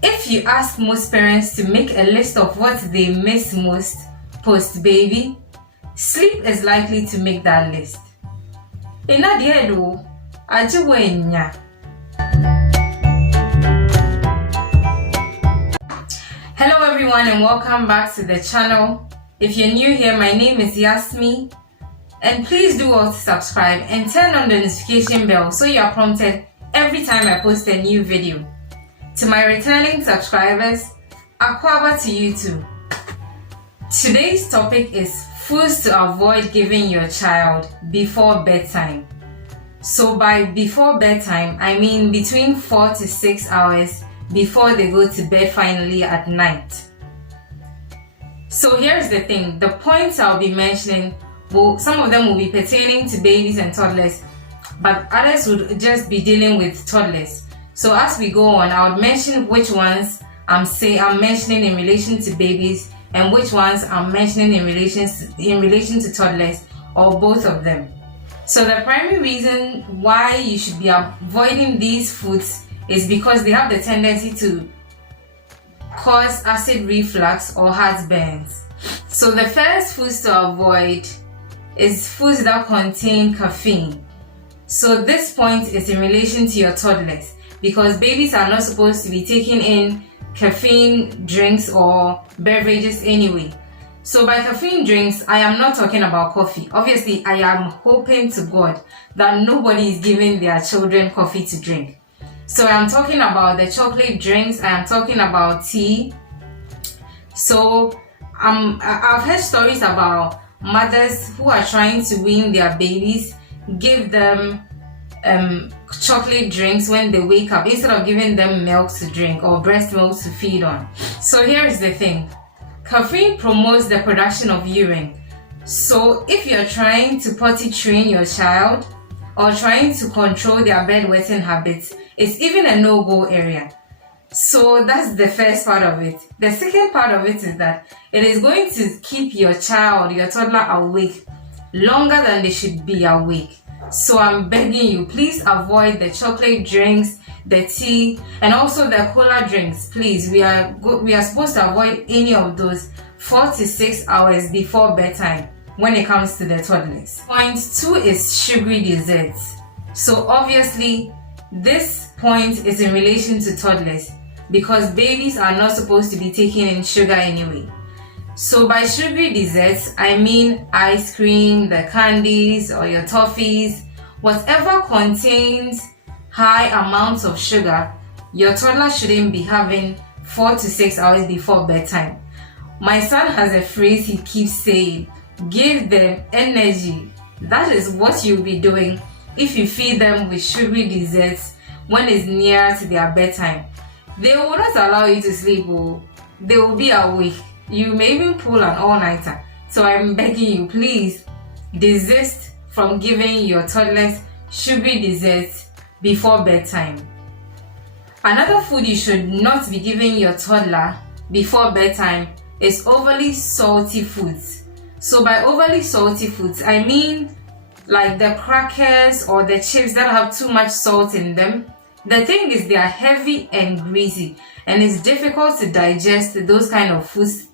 If you ask most parents to make a list of what they miss most post-baby, sleep is likely to make that list. Hello everyone and welcome back to the channel. If you're new here, my name is Yasmi, and please do also subscribe and turn on the notification bell so you are prompted every time I post a new video. To my returning subscribers, Akwaba to you too. Today's topic is foods to avoid giving your child before bedtime. So by before bedtime, I mean between 4 to 6 hours before they go to bed finally at night. So here's the thing, the points I'll be mentioning, some of them will be pertaining to babies and toddlers, but others would just be dealing with toddlers. So as we go on, I would mention which ones I'm mentioning in relation to babies and which ones I'm mentioning in relation to toddlers, or both of them. So the primary reason why you should be avoiding these foods is because they have the tendency to cause acid reflux or heartburns. So the first foods to avoid is foods that contain caffeine. So this point is in relation to your toddlers, because babies are not supposed to be taking in caffeine drinks or beverages anyway. So by caffeine drinks, I am not talking about coffee. Obviously, I am hoping to God that nobody is giving their children coffee to drink. So I am talking about the chocolate drinks, I am talking about tea. So I've heard stories about mothers who are trying to wean their babies, give them chocolate drinks when they wake up instead of giving them milk to drink or breast milk to feed on. So here is the thing, caffeine promotes the production of urine. So if you're trying to potty train your child or trying to control their bedwetting habits, it's even a no-go area. So that's the first part of it. The second part of it is that it is going to keep your child, your toddler, awake longer than they should be awake. So I'm begging you, please avoid the chocolate drinks, the tea, and also the cola drinks. Please, we are supposed to avoid any of those 4 to 6 hours before bedtime when it comes to the toddlers. Point 2 is sugary desserts. So obviously, this point is in relation to toddlers because babies are not supposed to be taking in sugar anyway. So by sugary desserts, I mean ice cream, the candies or your toffees, whatever contains high amounts of sugar, your toddler shouldn't be having 4 to 6 hours before bedtime. My son has a phrase he keeps saying, give them energy. That is what you'll be doing if you feed them with sugary desserts when it's near to their bedtime. They will not allow you to sleep, they will be awake. You may even pull an all-nighter. So I'm begging you, please desist from giving your toddlers sugary desserts before bedtime. Another food you should not be giving your toddler before bedtime is overly salty foods. So by overly salty foods, I mean like the crackers or the chips that have too much salt in them. The thing is, they are heavy and greasy, and it's difficult to digest those kind of foods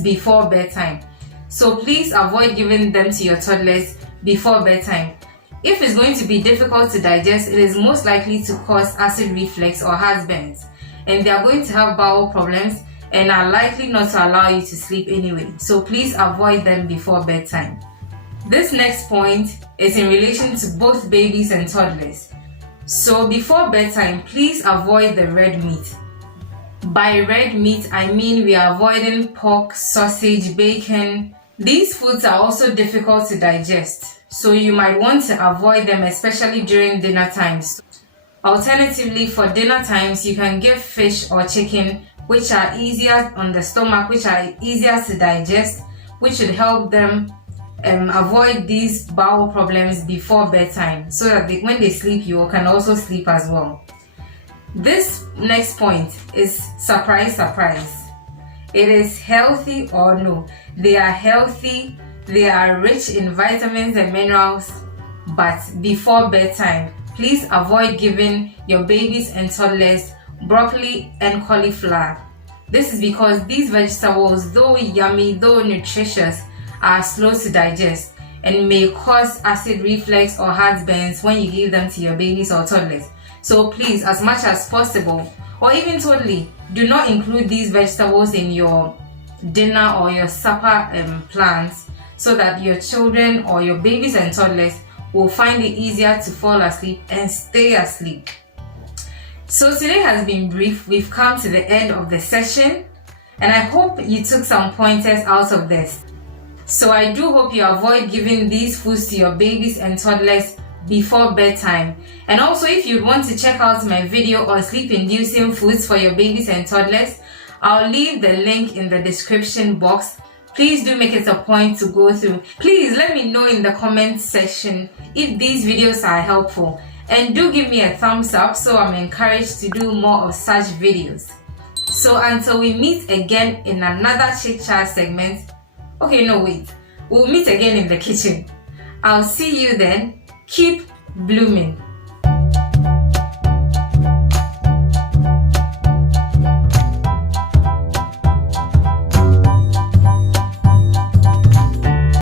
before bedtime. So please avoid giving them to your toddlers before bedtime. If it's going to be difficult to digest, it is most likely to cause acid reflux or heartburns, and they are going to have bowel problems and are likely not to allow you to sleep anyway. So please avoid them before bedtime. This next point is in relation to both babies and toddlers. So before bedtime, please avoid the red meat. By red meat, I mean we are avoiding pork, sausage, bacon. These foods are also difficult to digest, so you might want to avoid them, especially during dinner times. Alternatively, for dinner times, you can give fish or chicken, which are easier on the stomach, which are easier to digest, which should help them avoid these bowel problems before bedtime, so that when they sleep, you can also sleep as well. This next point is surprise. It is healthy or no. They are healthy, they are rich in vitamins and minerals, but before bedtime, please avoid giving your babies and toddlers broccoli, and cauliflower. This is because these vegetables, though yummy, though nutritious, are slow to digest and may cause acid reflux or heartburns when you give them to your babies or toddlers. So please, as much as possible, or even totally, do not include these vegetables in your dinner or your supper plans, so that your children or your babies and toddlers will find it easier to fall asleep and stay asleep. So today has been brief. We've come to the end of the session, and I hope you took some pointers out of this. So I do hope you avoid giving these foods to your babies and toddlers before bedtime. And also, if you want to check out my video on sleep-inducing foods for your babies and toddlers, I'll leave the link in the description box. Please do make it a point to go through. Please let me know in the comments section if these videos are helpful, and do give me a thumbs up so I'm encouraged to do more of such videos. So until we meet again in another chit chat segment, we'll meet again in the kitchen. I'll see you then. Keep blooming.